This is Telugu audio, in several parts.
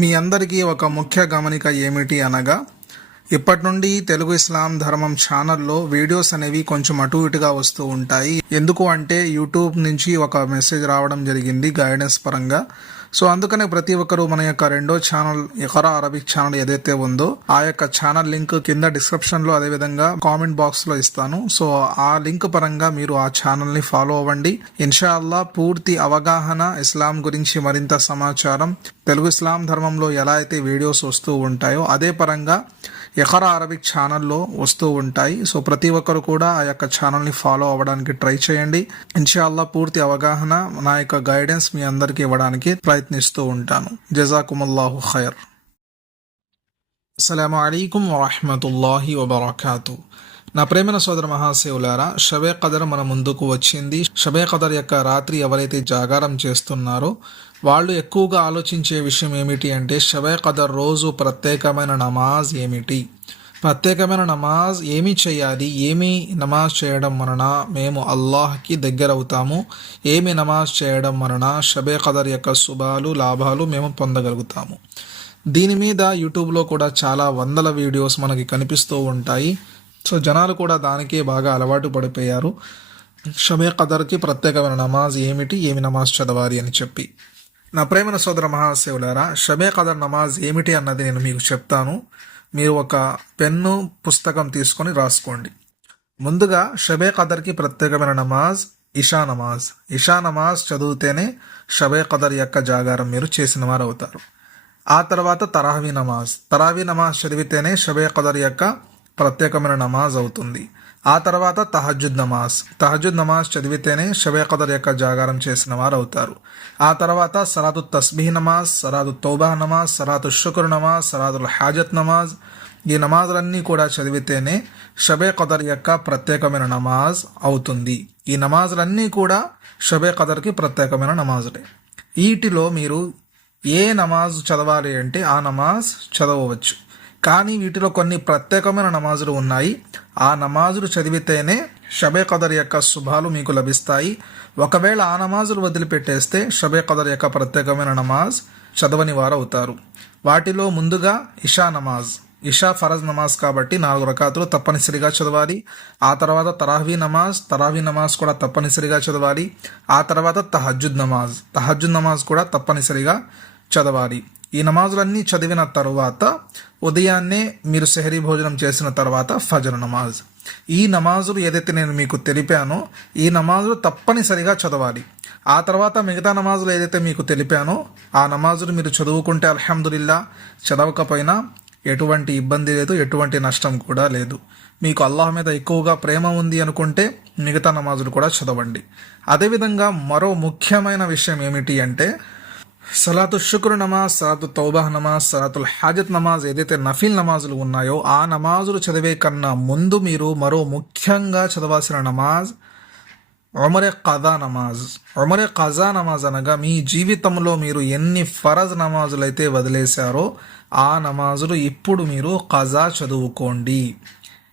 మీ అందరికీ ఒక ముఖ్య గమనిక ఏమిటి అనగా ఇప్పటి నుండి తెలుగు ఇస్లాం ధర్మం ఛానల్లో వీడియోస్ అనేవి కొంచెం అటు ఇటుగా వస్తూ ఉంటాయి. ఎందుకు అంటే యూట్యూబ్ నుంచి ఒక మెసేజ్ రావడం జరిగింది గైడెన్స్ పరంగా. సో అందుకనే ప్రతి ఒక్కరూ మన యొక్క రెండో ఛానల్ ఎకరా అరబిక్ ఛానల్ ఏదైతే ఉందో ఆ యొక్క ఛానల్ లింక్ కింద డిస్క్రిప్షన్లో అదే విధంగా కామెంట్ బాక్స్లో ఇస్తాను. సో ఆ లింక్ పరంగా మీరు ఆ ఛానల్ని ఫాలో అవ్వండి. ఇన్షాల్లా పూర్తి అవగాహన ఇస్లాం గురించి మరింత సమాచారం తెలుగు ఇస్లాం ధర్మంలో ఎలా అయితే వీడియోస్ వస్తూ ఉంటాయో అదే పరంగా ఎకరా అరబిక్ ఛానల్లో వస్తూ ఉంటాయి. సో ప్రతి ఒక్కరు కూడా ఆ యొక్క ఛానల్ని ఫాలో అవ్వడానికి ట్రై చేయండి. ఇన్షాల్లా పూర్తి అవగాహన నా యొక్క గైడెన్స్ మీ అందరికీ ఇవ్వడానికి ప్రయత్నిస్తూ ఉంటాను. జజాకుమల్లాహు ఖైర్. అస్సలం అయికం వరహమతుల్లాహి వబర్కాతు. నా ప్రేమన సోదర మహాశివులారా షబే కదర్ మన ముందుకు వచ్చింది. షబే కదర్ యొక్క రాత్రి ఎవరైతే జాగారం చేస్తున్నారో వాళ్ళు ఎక్కువగా ఆలోచించే విషయం ఏమిటి అంటే షబే కదర్ రోజు ప్రత్యేకమైన నమాజ్ ఏమిటి? ప్రత్యేకమైన నమాజ్ ఏమి చేయాలి? ఏమి నమాజ్ చేయడం వలన మేము అల్లాహ్కి దగ్గర అవుతాము? ఏమి నమాజ్ చేయడం వలన షబే కదర్ యొక్క శుభాలు లాభాలు మేము పొందగలుగుతాము? దీని మీద యూట్యూబ్లో కూడా చాలా వందల వీడియోస్ మనకి కనిపిస్తూ ఉంటాయి. సో జనాలు కూడా దానికే బాగా అలవాటు పడిపోయారు. షబే కదర్కి ప్రత్యేకమైన నమాజ్ ఏమిటి? ఏమి నమాజ్ చదవాలి అని చెప్పి. నా ప్రేమన సోదర మహాశివులారా షబే కదర్ నమాజ్ ఏమిటి అన్నది నేను మీకు చెప్తాను. మీరు ఒక పెన్ను పుస్తకం తీసుకొని రాసుకోండి. ముందుగా షబే కదర్కి ప్రత్యేకమైన నమాజ్ ఇషా నమాజ్. ఇషా నమాజ్ చదివితేనే షబే కదర్ యొక్క జాగారం మీరు చేసిన వారు అవుతారు ఆ తర్వాత తరావీ నమాజ్. తరావీ నమాజ్ చదివితేనే షబే కదర్ యొక్క ప్రత్యేకమైన నమాజ్ అవుతుంది. ఆ తర్వాత తహజుద్ నమాజ్. తహజుద్ నమాజ్ చదివితేనే షబే కదర్ యొక్క జాగారం చేసిన వారు అవుతారు ఆ తర్వాత సరాదు తస్బీహ్ నమాజ్ సరాదు తౌబా నమాజ్ సరాదు షుకుర్ నమాజ్ సరాదుల్ హాజత్ నమాజ్ ఈ నమాజులన్నీ కూడా చదివితేనే షబే కదర్ యొక్క ప్రత్యేకమైన నమాజ్ అవుతుంది. ఈ నమాజులన్నీ కూడా షబే కదర్కి ప్రత్యేకమైన నమాజులే. వీటిలో మీరు ఏ నమాజ్ చదవాలి అంటే ఆ నమాజ్ చదవవచ్చు. కానీ వీటిలో కొన్ని ప్రత్యేకమైన నమాజులు ఉన్నాయి. ఆ నమాజులు చదివితేనే షబే కదర్ యొక్క శుభాలు మీకు లభిస్తాయి. ఒకవేళ ఆ నమాజులు వదిలిపెట్టేస్తే షబే కదర్ యొక్క ప్రత్యేకమైన నమాజ్ చదవని వారు అవుతారు. వాటిలో ముందుగా ఇషా నమాజ్. ఇషా ఫరజ్ నమాజ్ కాబట్టి నాలుగు రకాతులు తప్పనిసరిగా చదవాలి. ఆ తర్వాత తరాహీ నమాజ్. తరాహీ నమాజ్ కూడా తప్పనిసరిగా చదవాలి. ఆ తర్వాత తహజుద్ నమాజ్. తహజుద్ నమాజ్ కూడా తప్పనిసరిగా చదవాలి. ఈ నమాజులన్నీ చదివిన తర్వాత ఉదయాన్నే మీరు సెహరీ భోజనం చేసిన తర్వాత ఫజర్ నమాజ్. ఈ నమాజులు ఏదైతే నేను మీకు తెలిపానో ఈ నమాజులు తప్పనిసరిగా చదవాలి. ఆ తర్వాత మిగతా నమాజులు ఏదైతే మీకు తెలిపానో ఆ నమాజులు మీరు చదువుకుంటే అల్హమ్దుల్లా చదవకపోయినా ఎటువంటి ఇబ్బంది లేదు ఎటువంటి నష్టం కూడా లేదు. మీకు అల్లాహ్ మీద ఎక్కువగా ప్రేమ ఉంది అనుకుంటే మిగతా నమాజులు కూడా చదవండి. అదేవిధంగా మరో ముఖ్యమైన విషయం ఏమిటి అంటే సలాతు శుక్రు నమాజ్ సలాతు తౌబాహ్ నమాజ్ సలాతుల్ హాజత్ నమాజ్ ఏదైతే నఫీల్ నమాజులు ఉన్నాయో ఆ నమాజులు చదివే కన్నా ముందు మీరు మరో ముఖ్యంగా చదవాల్సిన నమాజ్ ఒమరే కజా నమాజ్. ఒమరే కజా నమాజ్ అనగా మీ జీవితంలో మీరు ఎన్ని ఫరజ్ నమాజులు అయితే వదిలేశారో ఆ నమాజులు ఇప్పుడు మీరు కజా చదువుకోండి.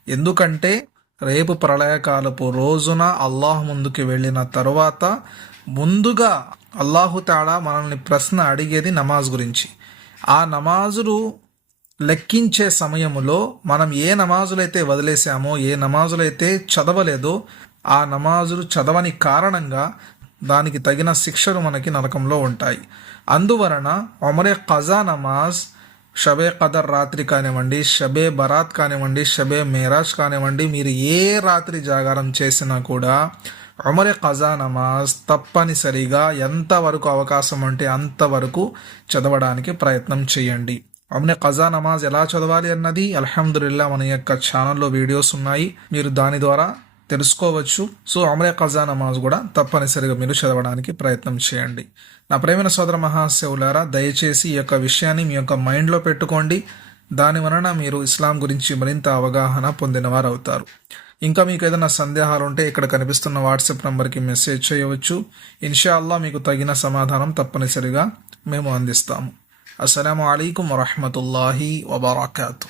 ఎందుకంటే రేపు ప్రళయకాలపు రోజున అల్లాహ్ ముందుకు వెళ్ళిన తర్వాత ముందుగా అల్లాహుతాడా మనల్ని ప్రశ్న అడిగేది నమాజ్ గురించి. ఆ నమాజులు లెక్కించే సమయంలో మనం ఏ నమాజులైతే వదిలేసామో ఏ నమాజులైతే చదవలేదో ఆ నమాజులు చదవని కారణంగా దానికి తగిన శిక్షలు మనకి నరకంలో ఉంటాయి. అందువలన ఒమరే ఖజా నమాజ్ షబే కదర్ రాత్రి కానివ్వండి షబే బరాత్ కానివ్వండి షబే మేరాజ్ కానివ్వండి మీరు ఏ రాత్రి జాగారం చేసినా కూడా ఉమరే ఖజా నమాజ్ తప్పనిసరిగా ఎంతవరకు అవకాశం ఉంటే అంతవరకు చదవడానికి ప్రయత్నం చేయండి. అమ్నే ఖజా నమాజ్ ఎలా చదవాలి అన్నది అల్హమ్దుల్లా మన యొక్క ఛానల్లో వీడియోస్ ఉన్నాయి. మీరు దాని ద్వారా తెలుసుకోవచ్చు. సో అమరే ఖజా నమాజ్ కూడా తప్పనిసరిగా మీరు చదవడానికి ప్రయత్నం చేయండి. నా ప్రేమైన సోదర మహాశివులారా దయచేసి ఈ యొక్క విషయాన్ని మీ యొక్క మైండ్లో పెట్టుకోండి. దాని వలన మీరు ఇస్లాం గురించి మరింత అవగాహన పొందినవారు అవుతారు ఇంకా మీకు ఏదైనా సందేహాలు ఉంటే ఇక్కడ కనిపిస్తున్న వాట్సాప్ నంబర్కి మెసేజ్ చేయవచ్చు. ఇన్షాల్లా మీకు తగిన సమాధానం తప్పనిసరిగా మేము అందిస్తాము. అస్సలం అయికం వరహమతుల్లాహి వబర్కాతు.